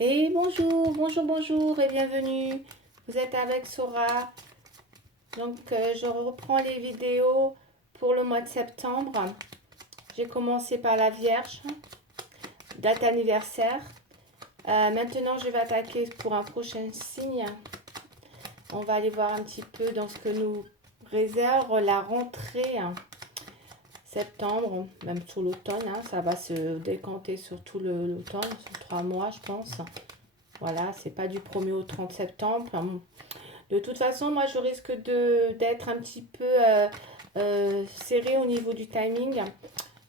Et bonjour, bonjour, bonjour et bienvenue. Vous êtes avec Sora. Donc, je reprends les vidéos pour le mois de septembre. J'ai commencé par la Vierge, date anniversaire. Maintenant, je vais attaquer pour un prochain signe. On va aller voir un petit peu dans ce que nous réserve la rentrée, hein. Septembre, même sur l'automne, hein. Ça va se décanter sur tout l'automne, sur 3 mois, je pense. Voilà, c'est pas du 1er au 30 septembre. De toute façon, moi, je risque d'être un petit peu serré au niveau du timing.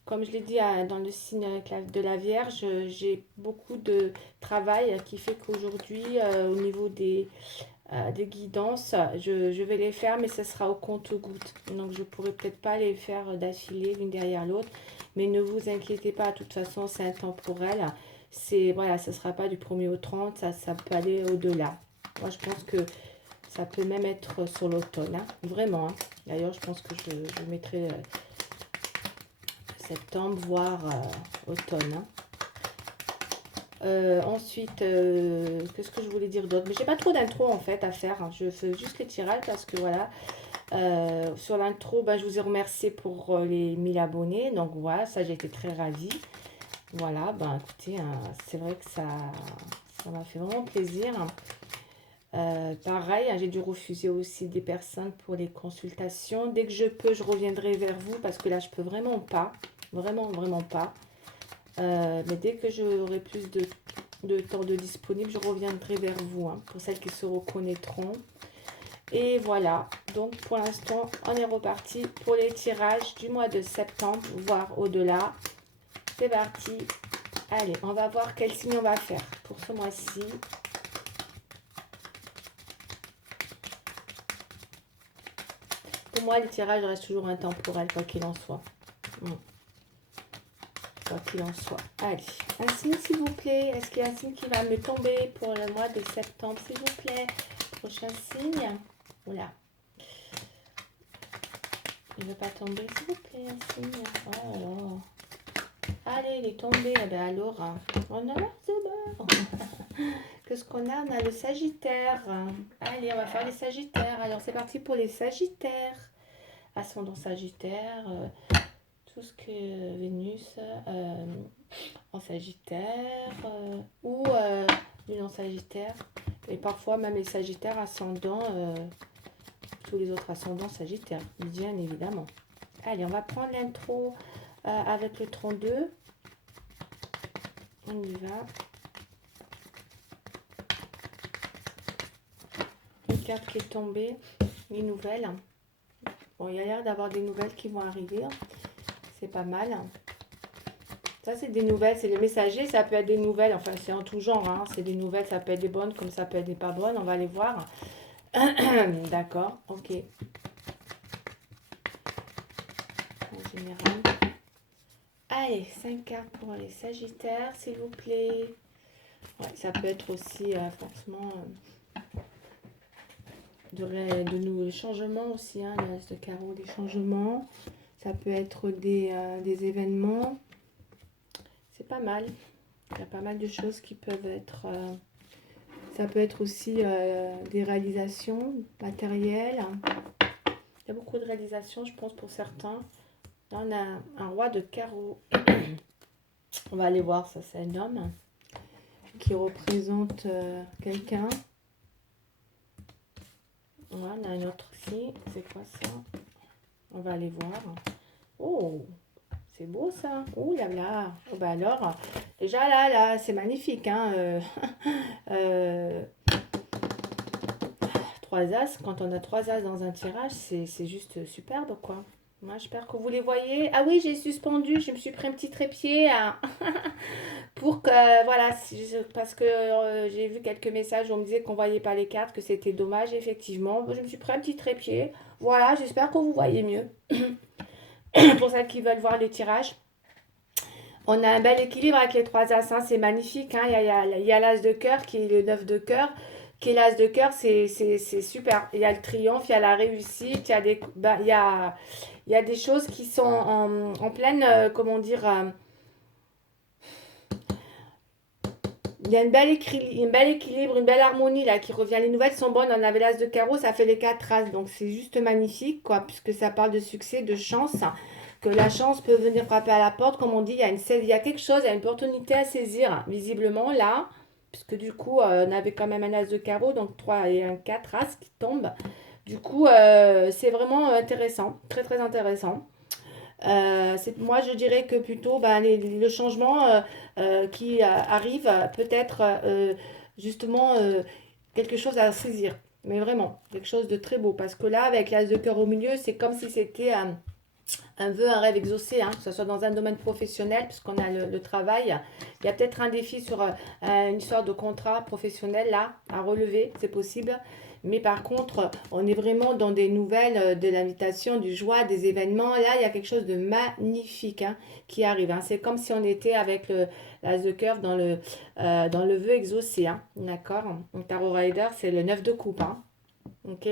Comme je l'ai dit dans le signe de la Vierge, j'ai beaucoup de travail qui fait qu'aujourd'hui, au niveau des guidances, je vais les faire, mais ce sera au compte-gouttes. Donc, je ne pourrai peut-être pas les faire d'affilée l'une derrière l'autre. Mais ne vous inquiétez pas, de toute façon, c'est intemporel. Voilà, ce ne sera pas du 1er au 30, ça peut aller au-delà. Moi, je pense que ça peut même être sur l'automne, hein. Vraiment, hein. D'ailleurs, je pense que je mettrai septembre, voire automne, hein. Ensuite, qu'est-ce que je voulais dire d'autre? Mais j'ai pas trop d'intro en fait à faire, hein. Je fais juste les tirages parce que voilà. Sur l'intro, ben, je vous ai remercié pour les 1000 abonnés. Donc voilà, ça j'ai été très ravie. Voilà, ben écoutez, hein, c'est vrai que ça m'a fait vraiment plaisir. Pareil, hein, j'ai dû refuser aussi des personnes pour les consultations. Dès que je peux, je reviendrai vers vous parce que là, je peux vraiment pas. Vraiment, vraiment pas. Mais dès que j'aurai plus de temps de disponible, je reviendrai vers vous, hein, pour celles qui se reconnaîtront. Et voilà, donc pour l'instant, on est reparti pour les tirages du mois de septembre, voire au-delà. C'est parti. Allez, on va voir quel signe on va faire pour ce mois-ci. Pour moi, les tirages restent toujours intemporels, quoi qu'il en soit. Quoi qu'il en soit. Allez, un signe s'il vous plaît. Est-ce qu'il y a un signe qui va me tomber pour le mois de septembre, s'il vous plaît? Prochain signe. Voilà. Il ne veut pas tomber, s'il vous plaît, un signe. Oh là là. Allez, il est tombé. Eh ben alors, on a marre de bord. Qu'est-ce qu'on a? On a le Sagittaire. Allez, on va faire les Sagittaires. Alors, c'est parti pour les Sagittaires. Ascendant Sagittaire. Tout ce que Vénus en Sagittaire ou Lune en Sagittaire. Et parfois, même les Sagittaires ascendants, tous les autres ascendants Sagittaires, bien évidemment. Allez, on va prendre l'intro avec le 32. On y va. Une carte qui est tombée, les nouvelles. Bon, il y a l'air d'avoir des nouvelles qui vont arriver. C'est pas mal. Ça, c'est des nouvelles, c'est les messagers, ça peut être des nouvelles, enfin, c'est en tout genre, hein. C'est des nouvelles, ça peut être des bonnes, comme ça peut être des pas bonnes, on va les voir. D'accord, ok. En général. Allez, 5 cartes pour les Sagittaires, s'il vous plaît. Ouais, ça peut être aussi, forcément, de nouveaux changements aussi, hein, l'as de carreau, des changements. Ça peut être des événements. C'est pas mal. Il y a pas mal de choses qui peuvent être... ça peut être aussi des réalisations matérielles. Il y a beaucoup de réalisations, je pense, pour certains. Là, on a un roi de carreau. On va aller voir, ça c'est un homme qui représente quelqu'un. Voilà, on a un autre ici. C'est quoi ça? On va aller voir. Oh, c'est beau ça. Oh là là. Oh, bah alors, déjà là, c'est magnifique, hein. 3 as, quand on a 3 as dans un tirage, c'est juste superbe, quoi. Moi, j'espère que vous les voyez. Ah oui, j'ai suspendu, je me suis pris un petit trépied pour que, voilà, parce que j'ai vu quelques messages où on me disait qu'on voyait pas les cartes, que c'était dommage, effectivement. Je me suis pris un petit trépied. Voilà, j'espère que vous voyez mieux. Pour celles qui veulent voir le tirage. On a un bel équilibre avec les 3 as, hein, c'est magnifique, hein. Il y a l'as de cœur qui est le 9 de cœur, qui est l'as de cœur, c'est super. Il y a le triomphe, il y a la réussite, il y a des choses qui sont en pleine, comment dire, il y a une belle équilibre, une belle harmonie là qui revient. Les nouvelles sont bonnes. On avait l'as de carreau, ça fait les 4 as. Donc c'est juste magnifique, quoi, puisque ça parle de succès, de chance. Que la chance peut venir frapper à la porte. Comme on dit, il y a quelque chose, il y a une opportunité à saisir, visiblement là. Puisque du coup, on avait quand même un as de carreau, donc 3 et un 4 as qui tombent. Du coup, c'est vraiment intéressant, très très intéressant. Moi, je dirais que plutôt ben, le changement qui arrive peut être justement quelque chose à saisir. Mais vraiment, quelque chose de très beau. Parce que là, avec l'as de cœur au milieu, c'est comme si c'était un vœu, un rêve exaucé, hein, que ce soit dans un domaine professionnel, puisqu'on a le travail. Il y a peut-être un défi sur une histoire de contrat professionnel là, à relever, c'est possible. Mais par contre, on est vraiment dans des nouvelles de l'invitation, du joie, des événements. Là, il y a quelque chose de magnifique hein, qui arrive. Hein. C'est comme si on était avec l'as de cœur dans le vœu exaucé. Hein. D'accord. Donc, Tarot Rider, c'est le 9 de coupe. Hein. Ok.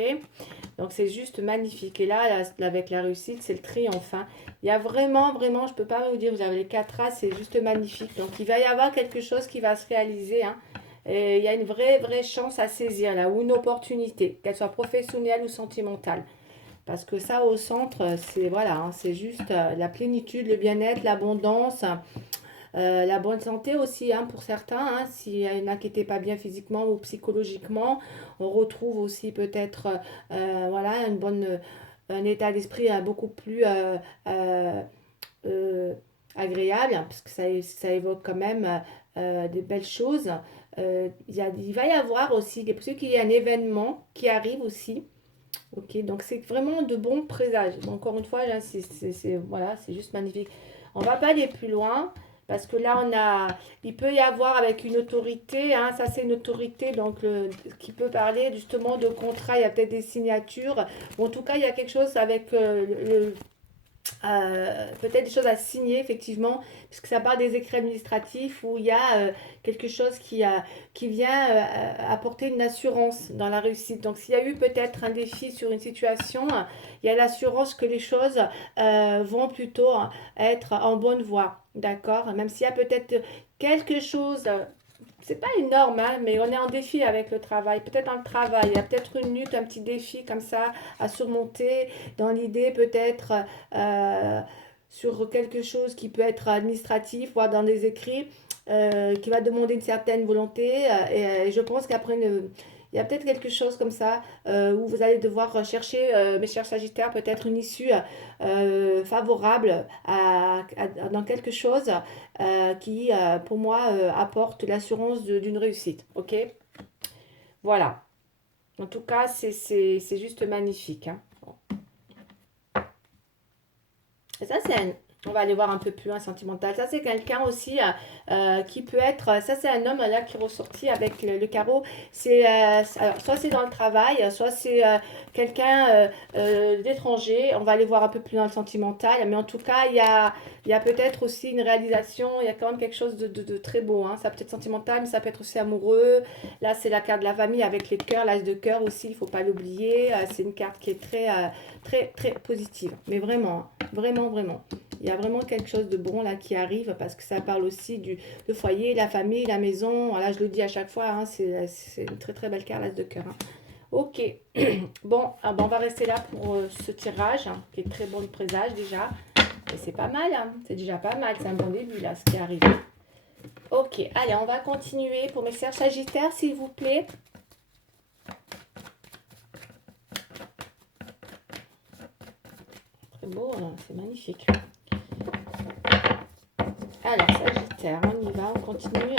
Donc c'est juste magnifique. Et là, avec la réussite, c'est le triomphe. Hein. Il y a vraiment, vraiment, je ne peux pas vous dire, vous avez les 4 as, c'est juste magnifique. Donc il va y avoir quelque chose qui va se réaliser. Hein. Et il y a une vraie, vraie chance à saisir là, ou une opportunité, qu'elle soit professionnelle ou sentimentale. Parce que ça, au centre, c'est voilà, hein, c'est juste la plénitude, le bien-être, l'abondance. La bonne santé aussi, hein, pour certains, hein, s'il y en a qui n'étaient pas bien physiquement ou psychologiquement, on retrouve aussi peut-être voilà, un état d'esprit beaucoup plus euh, agréable, hein, parce que ça évoque quand même des belles choses. Il va y avoir aussi, il est possible qu'il y ait un événement qui arrive aussi. Ok, donc c'est vraiment de bons présages. Donc, encore une fois, j'insiste, voilà, c'est juste magnifique. On va pas aller plus loin parce que là, il peut y avoir avec une autorité, hein, ça c'est une autorité donc qui peut parler justement de contrat. Il y a peut-être des signatures. Bon, en tout cas, il y a quelque chose avec peut-être des choses à signer, effectivement, puisque ça part des écrits administratifs où il y a quelque chose qui vient apporter une assurance dans la réussite. Donc, s'il y a eu peut-être un défi sur une situation, il y a l'assurance que les choses vont plutôt être en bonne voie. D'accord? Même s'il y a peut-être quelque chose c'est pas énorme, hein, mais on est en défi avec le travail. Peut-être dans le travail, il y a peut-être une lutte, un petit défi comme ça à surmonter. Dans l'idée, peut-être euh, sur quelque chose qui peut être administratif, voire dans des écrits, qui va demander une certaine volonté. Et je pense qu'après, il y a peut-être quelque chose comme ça où vous allez devoir chercher, mes chers Sagittaires, peut-être une issue favorable dans quelque chose qui, pour moi, apporte l'assurance d'une réussite. Ok? Voilà. En tout cas, c'est juste magnifique. Hein. Et ça, on va aller voir un peu plus loin sentimental. Ça, c'est quelqu'un aussi qui peut être. Ça, c'est un homme là qui est ressorti avec le carreau. Alors, soit c'est dans le travail, soit c'est quelqu'un d'étranger. On va aller voir un peu plus dans le sentimental. Mais en tout cas, il y a peut-être aussi une réalisation. Il y a quand même quelque chose de très beau. Hein. Ça peut être sentimental, mais ça peut être aussi amoureux. Là, c'est la carte de la famille avec les cœurs, l'as de cœur aussi. Il ne faut pas l'oublier. C'est une carte qui est très, très, très positive. Mais vraiment. Hein. Vraiment, vraiment. Il y a vraiment quelque chose de bon là qui arrive parce que ça parle aussi du foyer, la famille, la maison. Voilà, je le dis à chaque fois, hein, c'est une très très belle carte, l'as de cœur. Hein. Ok, bon, on va rester là pour ce tirage hein, qui est très bon de présage déjà. Et c'est pas mal, hein, c'est déjà pas mal, c'est un bon début là ce qui arrive. Ok, allez, on va continuer pour mes chers Sagittaires, s'il vous plaît. Très beau, hein, c'est magnifique. Alors, Sagittaire, on y va, on continue.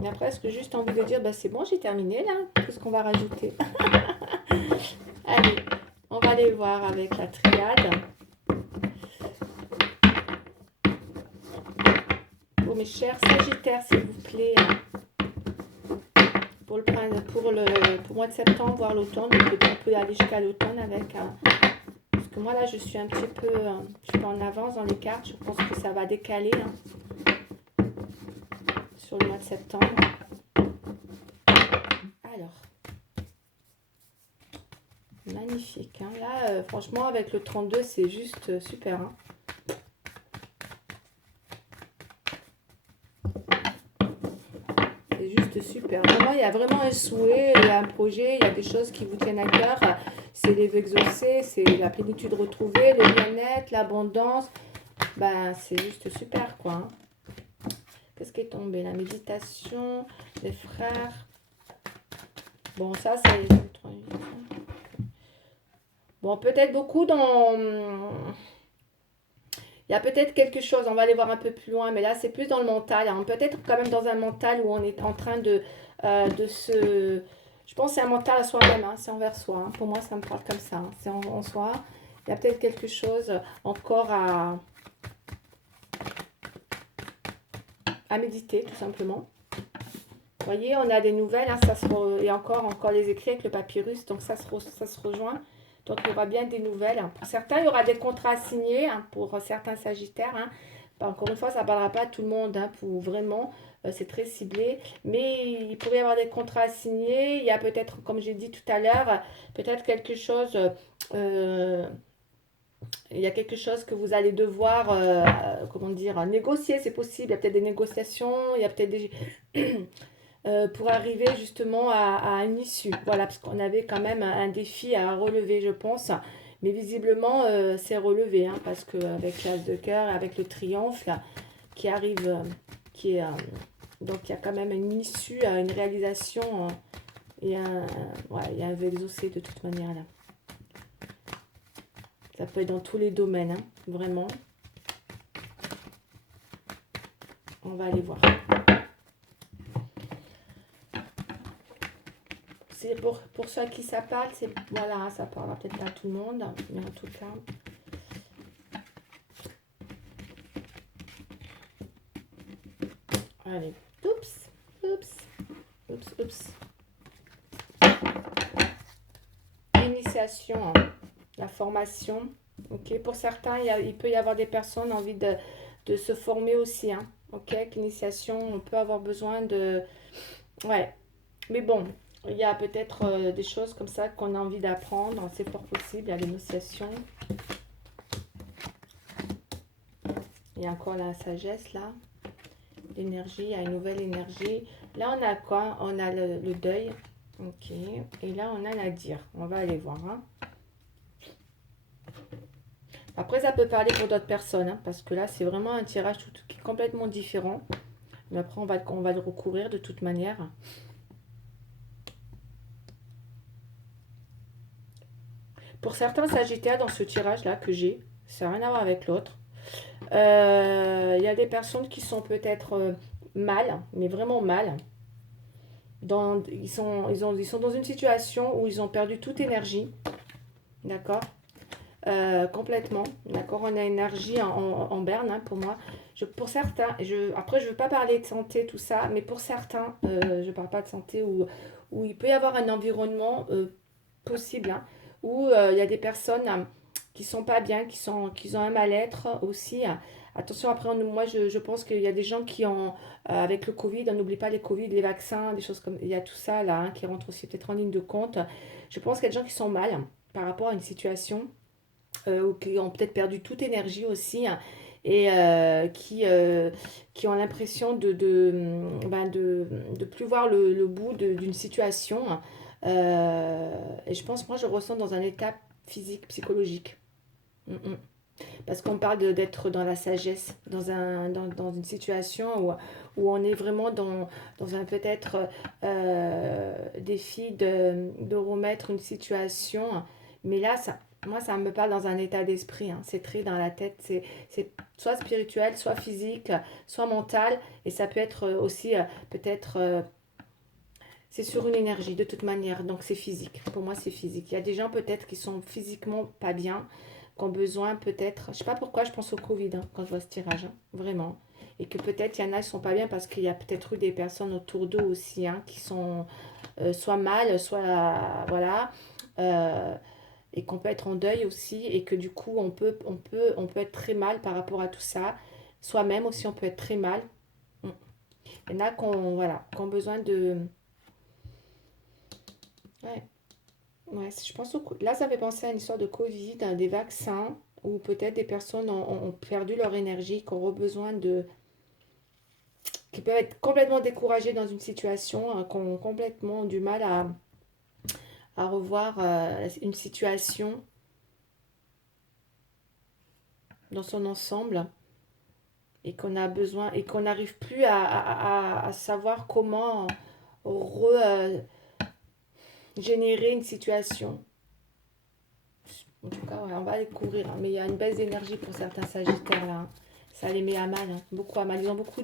On a presque juste envie de dire, bah, c'est bon, j'ai terminé là. Qu'est-ce qu'on va rajouter? Allez, on va aller voir avec la triade. Pour mes chers Sagittaires, s'il vous plaît. Pour le mois de septembre, voire l'automne. On peut aller jusqu'à l'automne avec... parce que moi là, je suis un petit peu en avance dans les cartes. Je pense que ça va décaler. Hein. Sur le mois de septembre. Alors, magnifique. Hein. Là, franchement, avec le 32, c'est juste super. Hein. C'est C'est juste super. Vraiment, il y a vraiment un souhait, il y a un projet, il y a des choses qui vous tiennent à cœur. C'est les vœux exaucés, c'est la plénitude retrouvée, le bien-être, l'abondance. Ben, c'est juste super, quoi. Hein. Qu'est-ce qui est tombé? La méditation, les frères. Bon, ça, c'est... Bon, peut-être beaucoup dans... Il y a peut-être quelque chose, on va aller voir un peu plus loin, mais là, c'est plus dans le mental. Hein. Peut-être quand même dans un mental où on est en train de se... Je pense que c'est un mental à soi-même, hein, c'est envers soi. Hein. Pour moi, ça me parle comme ça. Hein. C'est en soi. Il y a peut-être quelque chose encore à méditer, tout simplement. Vous voyez, on a des nouvelles, hein, et encore les écrits avec le papyrus, donc ça se rejoint. Donc il y aura bien des nouvelles. Pour certains, il y aura des contrats signés, hein, pour certains sagittaires. Hein. Encore une fois, ça ne parlera pas à tout le monde, hein, pour vraiment, c'est très ciblé. Mais il pourrait y avoir des contrats signés. Il y a peut-être, comme j'ai dit tout à l'heure, peut-être quelque chose... il y a quelque chose que vous allez devoir, comment dire, négocier, c'est possible. Il y a peut-être des négociations, il y a peut-être des... pour arriver justement à une issue. Voilà, parce qu'on avait quand même un défi à relever, je pense. Mais visiblement, c'est relevé, hein, parce qu'avec l'as de cœur, avec le triomphe qui arrive, qui est, donc il y a quand même une issue, une réalisation, et ouais, il y a un vœu exaucé de toute manière là. Ça peut être dans tous les domaines, hein, vraiment. On va aller voir. C'est pour ceux à qui ça parle, c'est voilà, ça parlera peut-être pas à tout le monde, mais en tout cas. Allez, oups, oups, oups, oups. L'initiation, hein, la formation. Ok, pour certains, il peut y avoir des personnes envie de se former aussi. Hein, ok, l'initiation, on peut avoir besoin de. Ouais, mais bon, il y a peut-être des choses comme ça qu'on a envie d'apprendre. C'est fort possible, il y a l'initiation. Il y a encore la sagesse là. L'énergie, il y a une nouvelle énergie. Là, on a quoi? On a le deuil. Ok. Et là, on a la dire. On va aller voir. Hein. Après, ça peut parler pour d'autres personnes. Hein, parce que là, c'est vraiment un tirage qui est complètement différent. Mais après, on va le recouvrir de toute manière. Pour certains sagittaires, dans ce tirage-là que j'ai, ça n'a rien à voir avec l'autre. Il y a des personnes qui sont peut-être mal, mais vraiment mal. Ils sont dans une situation où ils ont perdu toute énergie. D'accord, complètement. D'accord, on a énergie en berne, hein, pour moi. Pour certains, après je ne veux pas parler de santé, tout ça, mais pour certains, je ne parle pas de santé, où il peut y avoir un environnement possible, hein, où il y a des personnes qui sont pas bien, qui ont un mal-être aussi. Hein. Attention, après, moi je pense qu'il y a des gens qui ont, avec le Covid, on n'oublie pas les Covid, les vaccins, des choses comme, il y a tout ça là, hein, qui rentre aussi peut-être en ligne de compte. Je pense qu'il y a des gens qui sont mal, hein, par rapport à une situation, ou qui ont peut-être perdu toute énergie aussi, hein, et qui ont l'impression de plus voir le bout d'une situation. Hein. Et je pense, moi, je ressens dans un état physique, psychologique. Mm, mm. Parce qu'on parle d'être dans la sagesse, dans une situation où on est vraiment dans un peut-être défi de remettre une situation. Mais là, moi, ça me parle dans un état d'esprit. Hein. C'est très dans la tête. C'est soit spirituel, soit physique, soit mental. Et ça peut être aussi peut-être... c'est sur une énergie de toute manière, donc c'est physique. Pour moi, c'est physique. Il y a des gens peut-être qui sont physiquement pas bien, qui ont besoin peut-être, je sais pas pourquoi je pense au Covid hein, quand je vois ce tirage, hein, vraiment. Et que peut-être il y en a qui sont pas bien parce qu'il y a peut-être eu des personnes autour d'eux aussi hein, qui sont soit mal, soit voilà, euh, et qu'on peut être en deuil aussi et que du coup on peut être très mal par rapport à tout ça. Soi-même aussi on peut être très mal. Mm. Il y en a qui ont besoin de... Ouais. Ouais, je pense là, ça fait penser à une histoire de Covid, hein, des vaccins, où peut-être des personnes ont perdu leur énergie, qui auront besoin qui peuvent être complètement découragés dans une situation, qui ont complètement du mal à revoir une situation dans son ensemble et qu'on a besoin et qu'on n'arrive plus à savoir comment générer une situation. En tout cas, ouais, on va découvrir, hein. Mais il y a une baisse d'énergie pour certains sagittaires là, hein. Ça les met à mal, hein. Beaucoup à mal. Ils ont pour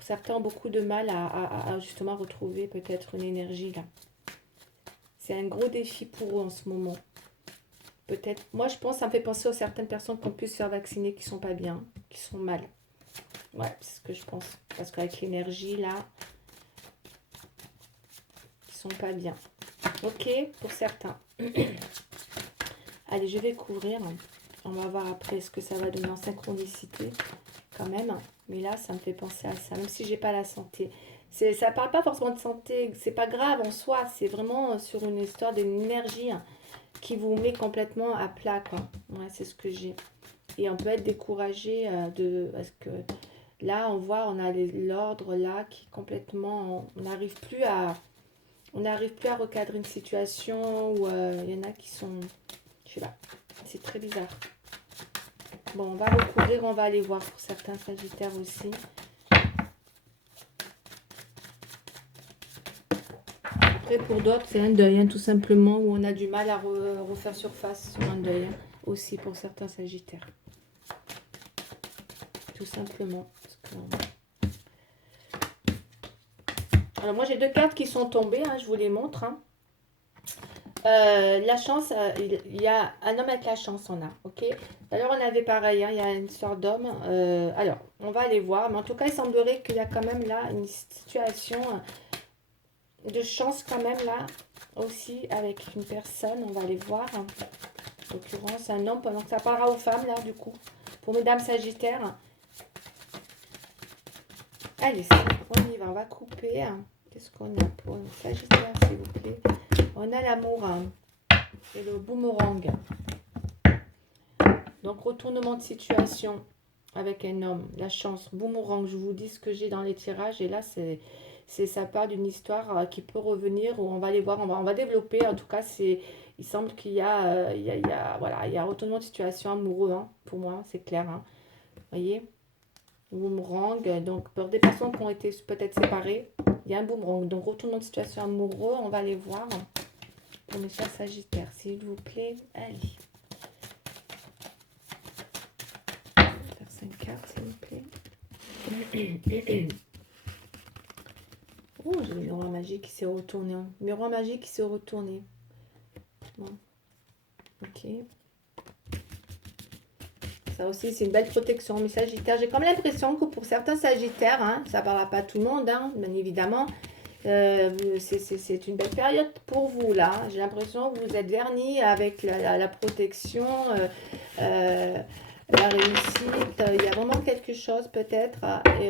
certains, ont beaucoup de mal à justement retrouver peut-être une énergie là. C'est un gros défi pour eux en ce moment. Peut-être, moi je pense, ça me fait penser aux certaines personnes qui ont pu se faire vacciner, qui sont pas bien, qui sont mal. Ouais, c'est ce que je pense. Parce qu'avec l'énergie là, ils sont pas bien. Ok, pour certains. Allez, je vais couvrir. On va voir après ce que ça va donner en synchronicité quand même. Mais là, ça me fait penser à ça, même si j'ai pas la santé. Ça parle pas forcément de santé, c'est pas grave en soi. C'est vraiment sur une histoire d'énergie qui vous met complètement à plat, quoi. Ouais, c'est ce que j'ai. Et on peut être découragé parce que là, on voit, on a l'ordre là qui est complètement... On n'arrive plus à recadrer une situation où il y en a qui sont... Je sais pas. C'est très bizarre. Bon, on va recouvrir, on va aller voir pour certains sagittaires aussi. Après, pour d'autres, c'est un deuil, hein, tout simplement, où on a du mal à refaire surface sur un deuil, hein, aussi pour certains sagittaires. Tout simplement. Alors, moi, j'ai deux cartes qui sont tombées, hein, je vous les montre, hein. La chance, il y a un homme avec la chance, on a, ok. Alors on avait pareil, hein, il y a une histoire d'homme. Alors, on va aller voir, mais en tout cas, il semblerait qu'il y a quand même là une situation de chance quand même là aussi avec une personne. On va aller voir. En l'occurrence, un homme, pendant que ça parlera aux femmes là, du coup, pour mesdames sagittaires. Allez, on y va, on va couper. Qu'est-ce qu'on a pour un sagittaire, s'il vous plaît? On a l'amour et le boomerang. Donc, retournement de situation avec un homme. La chance, boomerang. Je vous dis ce que j'ai dans les tirages. Et là, ça part d'une histoire qui peut revenir. Où on va aller voir, on va développer. En tout cas, il semble qu'il y a, voilà, il y a un retournement de situation amoureux. Hein, pour moi, c'est clair. Hein. Vous voyez, boomerang. Donc, pour des personnes qui ont été peut-être séparées, il y a un boomerang. Donc, retournement de situation amoureux. On va aller voir. Pour mes chers sagittaires, s'il vous plaît, allez. Je vais faire 5 cartes, s'il vous plaît. Oh, j'ai le miroir magique qui s'est retourné. Hein. Miroir magique qui s'est retourné. Bon. Ok. Ça aussi, c'est une belle protection. Mes sagittaires, j'ai comme l'impression que pour certains sagittaires, hein, ça ne parlera pas à tout le monde, hein, bien évidemment. C'est une belle période pour vous là. J'ai l'impression que vous êtes vernis avec la protection, la réussite. Il y a vraiment quelque chose peut-être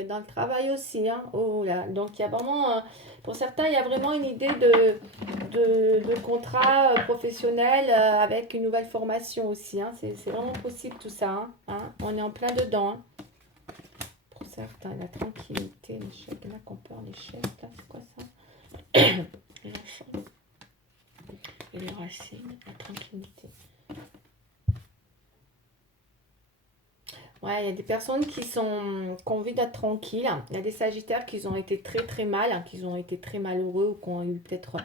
dans le travail aussi. Hein. Oh, là. Donc il y a vraiment, pour certains, il y a vraiment une idée de contrat professionnel avec une nouvelle formation aussi. Hein. C'est vraiment possible tout ça. Hein. Hein. On est en plein dedans. Hein. Certains, la tranquillité, l'échec, il y en a qu'on peur l'échec, là, c'est quoi ça? La chance et les racines, la tranquillité. Ouais, il y a des personnes qui ont envie d'être tranquilles. Il y a des sagittaires qui ont été très très mal, hein, qui ont été très malheureux ou qui ont eu peut-être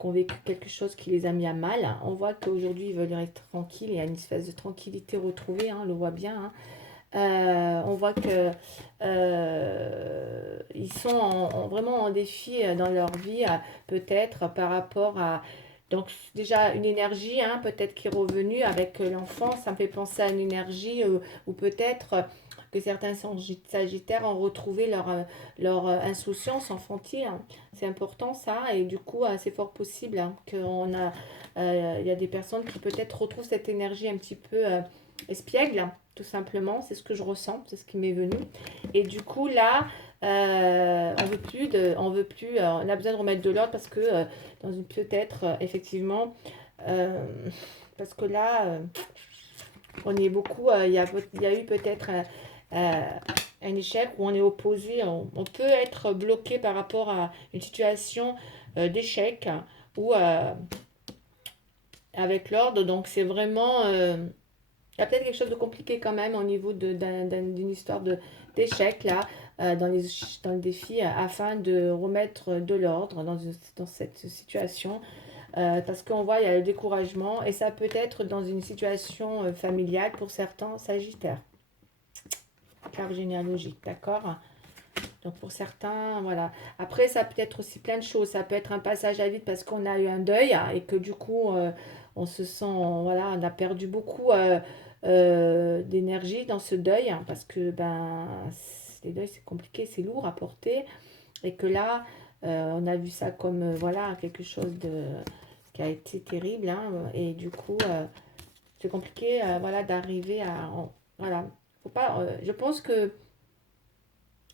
qui ont vécu quelque chose qui les a mis à mal. On voit qu'aujourd'hui ils veulent être tranquilles, il y a une espèce de tranquillité retrouvée, hein, on le voit bien. Hein. On voit que ils sont vraiment en défi dans leur vie, peut-être par rapport à... Donc déjà une énergie, hein, peut-être qui est revenue avec l'enfant, ça me fait penser à une énergie ou peut-être que certains sagittaires ont retrouvé leur insouciance enfantine. Hein. C'est important ça, et du coup c'est fort possible hein, il y a des personnes qui peut-être retrouvent cette énergie un petit peu espiègle, tout simplement, c'est ce que je ressens, c'est ce qui m'est venu. Et du coup là, on a besoin de remettre de l'ordre parce que dans une peut-être effectivement, parce que là, on est beaucoup, il y a eu peut-être un échec où on est opposé, on peut être bloqué par rapport à une situation d'échec ou avec l'ordre. Donc c'est vraiment, il y a peut-être quelque chose de compliqué quand même au niveau d'une histoire d'échec là, dans le défi, afin de remettre de l'ordre dans cette situation. Parce qu'on voit, il y a le découragement et ça peut être dans une situation familiale pour certains Sagittaires. Carte généalogique, d'accord? Donc pour certains, voilà. Après, ça peut être aussi plein de choses. Ça peut être un passage à vide parce qu'on a eu un deuil et que du coup, on se sent, voilà, on a perdu beaucoup d'énergie dans ce deuil parce que ben, les deuils, c'est compliqué, c'est lourd à porter. Et que là, on a vu ça comme, voilà, quelque chose de qui a été terrible. Hein, et du coup, c'est compliqué, voilà, d'arriver à, voilà. Faut pas, je pense que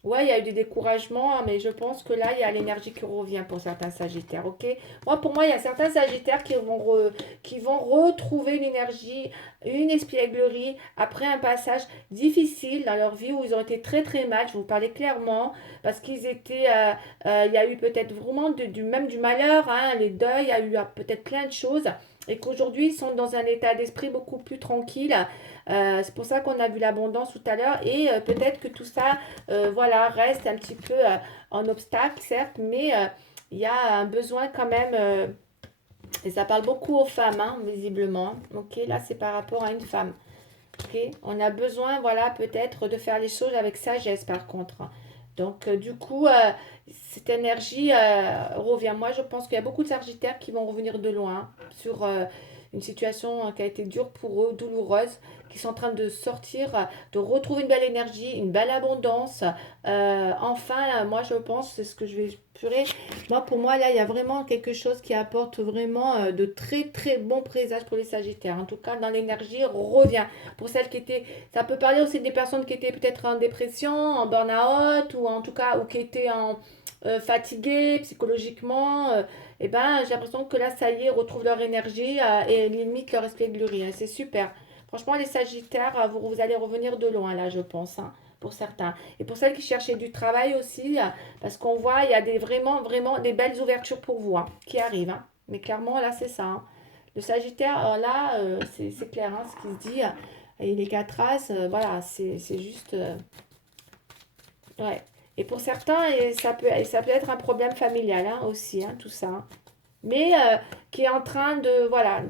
ouais, il y a eu des découragements, hein, mais je pense que là, il y a l'énergie qui revient pour certains Sagittaires, ok? Moi, pour moi, il y a certains Sagittaires qui vont retrouver une énergie, une espièglerie après un passage difficile dans leur vie où ils ont été très très mal, je vous parlais clairement, parce qu'ils étaient, il y a eu peut-être vraiment même du malheur, hein, les deuils, il y a eu peut-être plein de choses, et qu'aujourd'hui, ils sont dans un état d'esprit beaucoup plus tranquille. C'est pour ça qu'on a vu l'abondance tout à l'heure, et peut-être que tout ça voilà, reste un petit peu en obstacle, certes, mais il y a un besoin quand même, et ça parle beaucoup aux femmes, hein, visiblement. Ok, là c'est par rapport à une femme. Ok, on a besoin, voilà, peut-être de faire les choses avec sagesse par contre. Donc, du coup, cette énergie revient. Moi, je pense qu'il y a beaucoup de Sagittaires qui vont revenir de loin sur une situation qui a été dure pour eux, douloureuse, qui sont en train de sortir, de retrouver une belle énergie, une belle abondance. Enfin, là, moi, je pense, c'est ce que je vais purer. Moi, pour moi, là, il y a vraiment quelque chose qui apporte vraiment de très, très bons présages pour les Sagittaires. En tout cas, dans l'énergie, revient. Pour celles qui étaient, ça peut parler aussi des personnes qui étaient peut-être en dépression, en burn-out, ou en tout cas, ou qui étaient fatiguées psychologiquement. Et ben, j'ai l'impression que là, ça y est, ils retrouvent leur énergie et limite leur espièglerie. Hein. C'est super. Franchement, les Sagittaires, vous allez revenir de loin, là, je pense, hein, pour certains. Et pour celles qui cherchaient du travail aussi, parce qu'on voit, il y a vraiment, vraiment des belles ouvertures pour vous hein, qui arrivent. Hein. Mais clairement, là, c'est ça. Hein. Le Sagittaire, là, c'est clair, hein, ce qui se dit. Et les quatre as, voilà, c'est juste... ouais. Et pour certains, ça peut être un problème familial hein, aussi, hein, tout ça. Hein. Mais qui est en train de... Voilà,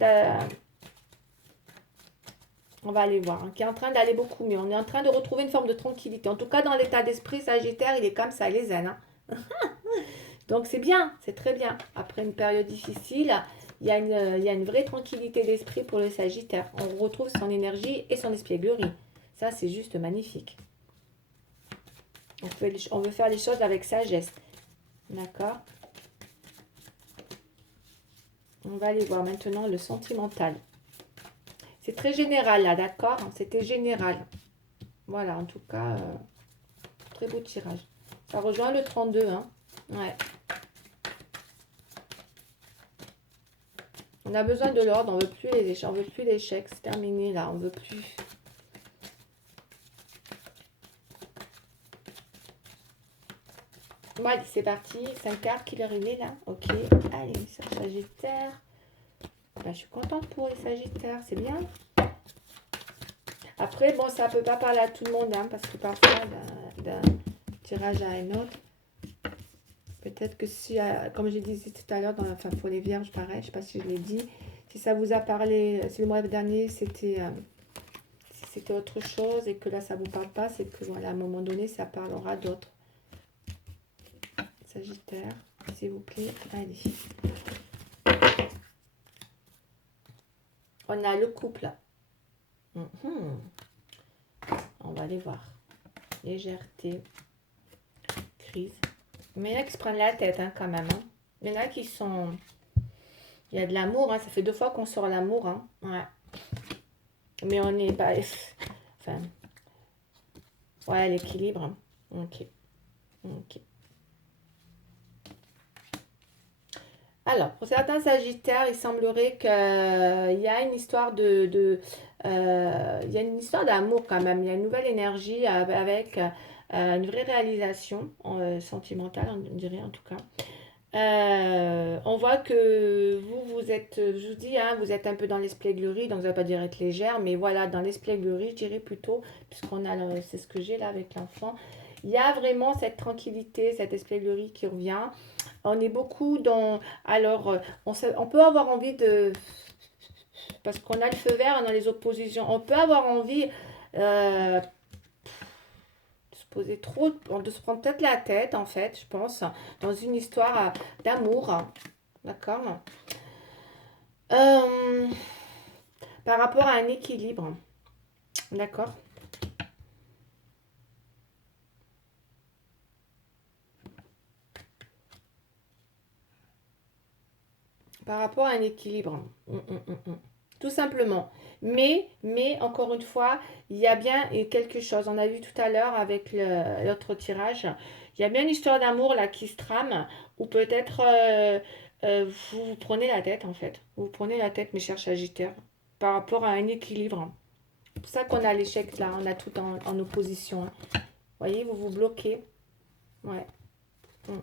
on va aller voir, hein, qui est en train d'aller beaucoup mieux. On est en train de retrouver une forme de tranquillité. En tout cas, dans l'état d'esprit Sagittaire, il est comme ça, les zen. Hein. Donc c'est bien, c'est très bien. Après une période difficile, il y a une vraie tranquillité d'esprit pour le Sagittaire. On retrouve son énergie et son espièglerie. Ça, c'est juste magnifique. On veut faire les choses avec sagesse. D'accord? On va aller voir maintenant le sentimental. C'est très général là, d'accord? C'était général. Voilà, en tout cas, très beau tirage. Ça rejoint le 32, hein? Ouais. On a besoin de l'ordre, on veut plus les échecs, on veut plus l'échec, c'est terminé là, on veut plus. Bon, allez, c'est parti, 5 cartes, qui leur est là, ok. Allez, Sagittaire. Ben, je suis contente pour les Sagittaires, c'est bien. Après, bon, ça peut pas parler à tout le monde, hein, parce que parfois, d'un tirage à un autre, peut-être que si, comme j'ai dit tout à l'heure, enfin, pour les vierges, pareil, je sais pas si je l'ai dit, si ça vous a parlé, si le mois dernier, c'était autre chose et que là, ça vous parle pas, c'est que, voilà, à un moment donné, ça parlera d'autres. Sagittaire, s'il vous plaît, allez. On a le couple. On va aller voir. Légèreté, crise. Mais il y en a qui se prennent la tête, hein, quand même. Hein. Il y en a qui sont... Il y a de l'amour, hein. Ça fait 2 fois qu'on sort l'amour. Hein. Ouais. Mais on n'est pas... Enfin... Ouais, l'équilibre. Hein. Ok. Ok. Alors, pour certains Sagittaires, il semblerait qu'il y a une histoire il y a une histoire d'amour quand même. Il y a une nouvelle énergie avec une vraie réalisation sentimentale, on dirait en tout cas. On voit que vous êtes, je vous dis, hein, vous êtes un peu dans l'espièglerie, donc ça ne veut pas dire être légère, mais voilà, dans l'espièglerie, je dirais plutôt, puisqu'on a, c'est ce que j'ai là avec l'enfant, il y a vraiment cette tranquillité, cette espièglerie qui revient. On est beaucoup dans, alors, on peut avoir envie de, parce qu'on a le feu vert dans les oppositions, on peut avoir envie de se poser trop, de se prendre peut-être la tête, en fait, je pense, dans une histoire d'amour. D'accord. Euh, Par rapport à un équilibre. D'accord. Par rapport à un équilibre. Tout simplement. Mais, encore une fois, il y a bien quelque chose. On a vu tout à l'heure avec l'autre tirage. Il y a bien une histoire d'amour là qui se trame. Ou peut-être vous vous prenez la tête en fait. Vous vous prenez la tête, mes chers Sagittaires. Par rapport à un équilibre. C'est pour ça qu'on a l'échec là. On a tout en opposition. Hein. Vous voyez, vous vous bloquez. Ouais. Mm.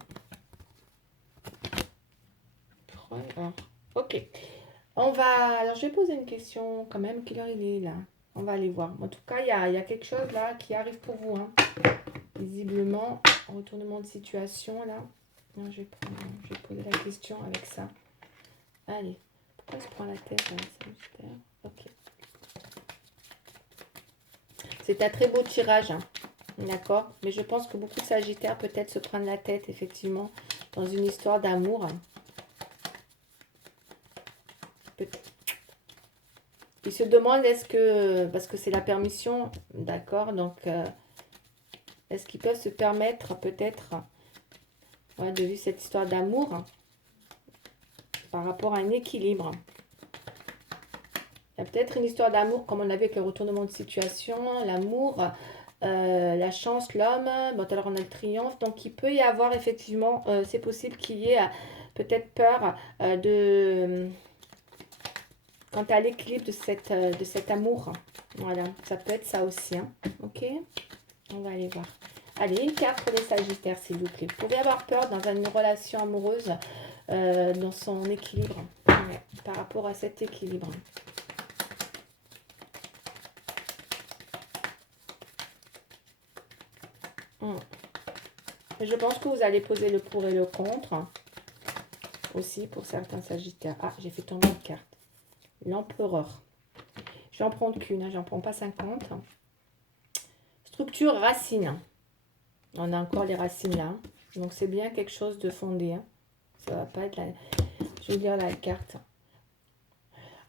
Alors, ok. On va. Alors, je vais poser une question quand même. Quelle heure il est là? On va aller voir. En tout cas, il y a quelque chose là qui arrive pour vous. Hein. Visiblement, retournement de situation là. Non, je vais poser la question avec ça. Allez. Pourquoi il se prend la tête là, Sagittaire? Ok. C'est un très beau tirage. Hein. D'accord. Mais je pense que beaucoup de Sagittaires peut-être se prennent la tête effectivement dans une histoire d'amour. Ils se demandent est-ce que, parce que c'est la permission, d'accord, donc est-ce qu'ils peuvent se permettre peut-être de vivre cette histoire d'amour par rapport à un équilibre. Il y a peut-être une histoire d'amour comme on avait avec le retournement de situation, l'amour, la chance, l'homme, bon alors on a le triomphe, donc il peut y avoir effectivement, c'est possible qu'il y ait peut-être peur de... quant à l'équilibre de cet amour. Voilà, ça peut être ça aussi. Hein. Ok, on va aller voir. Allez, une carte pour les Sagittaires, s'il vous plaît. Vous pouvez avoir peur dans une relation amoureuse, dans son équilibre, ouais, par rapport à cet équilibre. Et je pense que vous allez poser le pour et le contre, aussi pour certains Sagittaires. Ah, j'ai fait tomber une carte. L'empereur. Je vais en prendre qu'une, hein, j'en prends pas 50. Structure racine. On a encore les racines là. Donc c'est bien quelque chose de fondé. Hein. Ça va pas être la... Je vais lire la carte.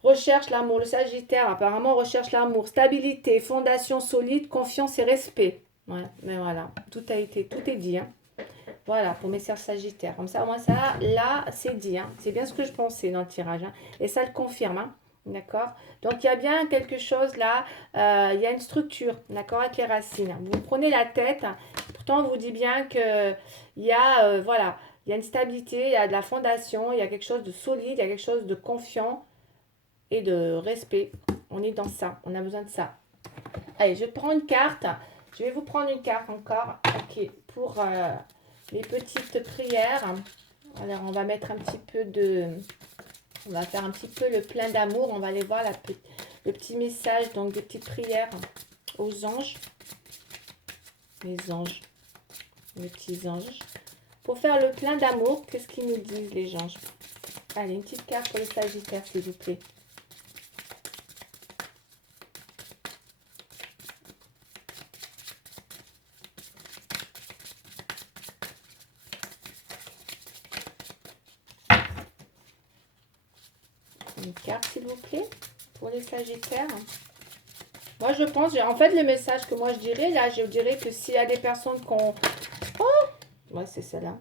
Recherche l'amour. Le Sagittaire apparemment recherche l'amour. Stabilité, fondation solide, confiance et respect. Ouais, mais voilà. Tout est dit. Hein. Voilà, pour mes sœurs Sagittaires. Comme ça, moi, ça, là, c'est dit. Hein. C'est bien ce que je pensais dans le tirage. Hein. Et ça le confirme. Hein. D'accord. Donc, il y a bien quelque chose là. Il y a une structure. D'accord, avec les racines. Vous prenez la tête. Pourtant, on vous dit bien qu'il y a, voilà, il y a une stabilité, il y a de la fondation, il y a quelque chose de solide, il y a quelque chose de confiant et de respect. On est dans ça. On a besoin de ça. Allez, je prends une carte. Je vais vous prendre une carte encore. Ok, pour... les petites prières. Alors, on va mettre un petit peu de... On va faire un petit peu le plein d'amour. On va aller voir le petit message, donc des petites prières aux anges. Les anges. Les petits anges. Pour faire le plein d'amour, qu'est-ce qu'ils nous disent les anges? Allez, une petite carte pour les Sagittaires, s'il vous plaît. Une carte, s'il vous plaît, pour les Sagittaires. Moi, je pense, en fait, le message que moi je dirais, là, je dirais que s'il y a des personnes qui ont... Oh, ouais, c'est celle-là.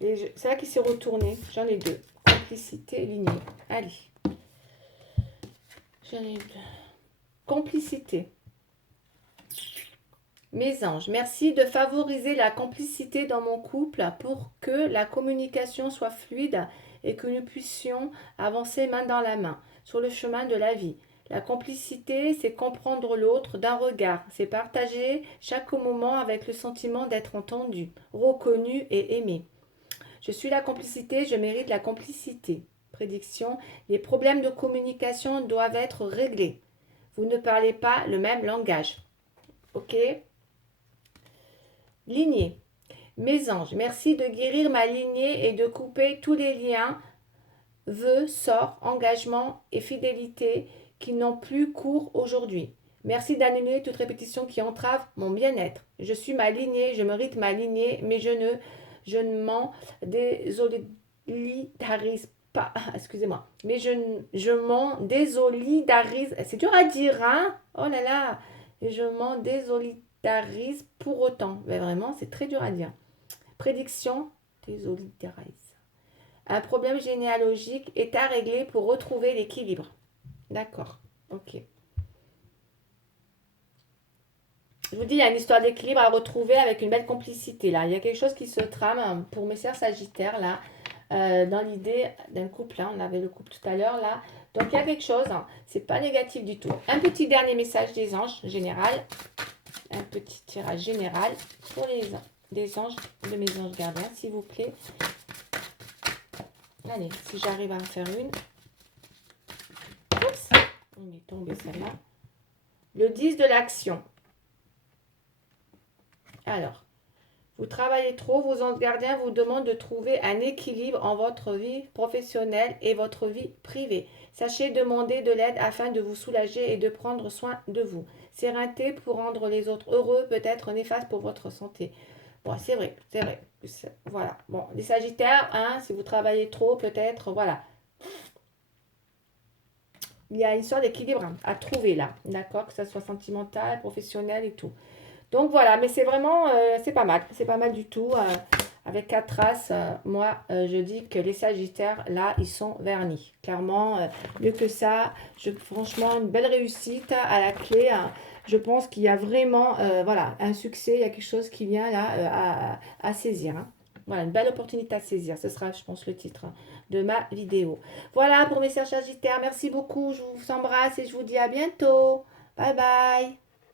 Et c'est là qui s'est retourné. J'en ai deux. Complicité, lignée. Allez. J'en ai deux. Complicité. Mes anges, merci de favoriser la complicité dans mon couple pour que la communication soit fluide et que nous puissions avancer main dans la main sur le chemin de la vie. La complicité, c'est comprendre l'autre d'un regard. C'est partager chaque moment avec le sentiment d'être entendu, reconnu et aimé. Je suis la complicité, je mérite la complicité. Prédiction, les problèmes de communication doivent être réglés. Vous ne parlez pas le même langage. Ok? Lignée. Mes anges, merci de guérir ma lignée et de couper tous les liens, vœux, sorts, engagements et fidélités qui n'ont plus cours aujourd'hui. Merci d'annuler toute répétition qui entrave mon bien-être. Je suis ma lignée, je mérite ma lignée, mais je ne m'en désolidarise pas. Excusez-moi. Mais je m'en désolidarise. C'est dur à dire, hein? Oh là là. Je m'en désolidarise pour autant. Mais vraiment, c'est très dur à dire. Prédiction, désolidarise. Un problème généalogique est à régler pour retrouver l'équilibre. D'accord. Ok. Je vous dis, il y a une histoire d'équilibre à retrouver avec une belle complicité là. Il y a quelque chose qui se trame pour mes sœurs Sagittaires là, dans l'idée d'un couple. Hein. On avait le couple tout à l'heure là. Donc il y a quelque chose. Hein. C'est pas négatif du tout. Un petit dernier message des anges général. Un petit tirage général pour des anges, de mes anges gardiens, s'il vous plaît. Allez, si j'arrive à en faire une. Oups, on est tombé celle-là. Le 10 de l'action. Alors, vous travaillez trop, vos anges gardiens vous demandent de trouver un équilibre en votre vie professionnelle et votre vie privée. Sachez demander de l'aide afin de vous soulager et de prendre soin de vous. S'éreinter pour rendre les autres heureux peut être néfaste pour votre santé. Bon, c'est vrai, c'est vrai. Voilà. Bon, les Sagittaires, hein, si vous travaillez trop, peut-être, voilà. Il y a une sorte d'équilibre à trouver là, d'accord? Que ça soit sentimental, professionnel et tout. Donc voilà, mais c'est vraiment, c'est pas mal du tout. Avec 4 races, moi, je dis que les Sagittaires, là, ils sont vernis. Clairement, mieux que ça, franchement, une belle réussite à la clé. Hein. Je pense qu'il y a vraiment, voilà, un succès, il y a quelque chose qui vient là à saisir. Hein. Voilà, une belle opportunité à saisir. Ce sera, je pense, le titre hein, de ma vidéo. Voilà pour mes sœurs Sagittaires. Merci beaucoup. Je vous embrasse et je vous dis à bientôt. Bye bye.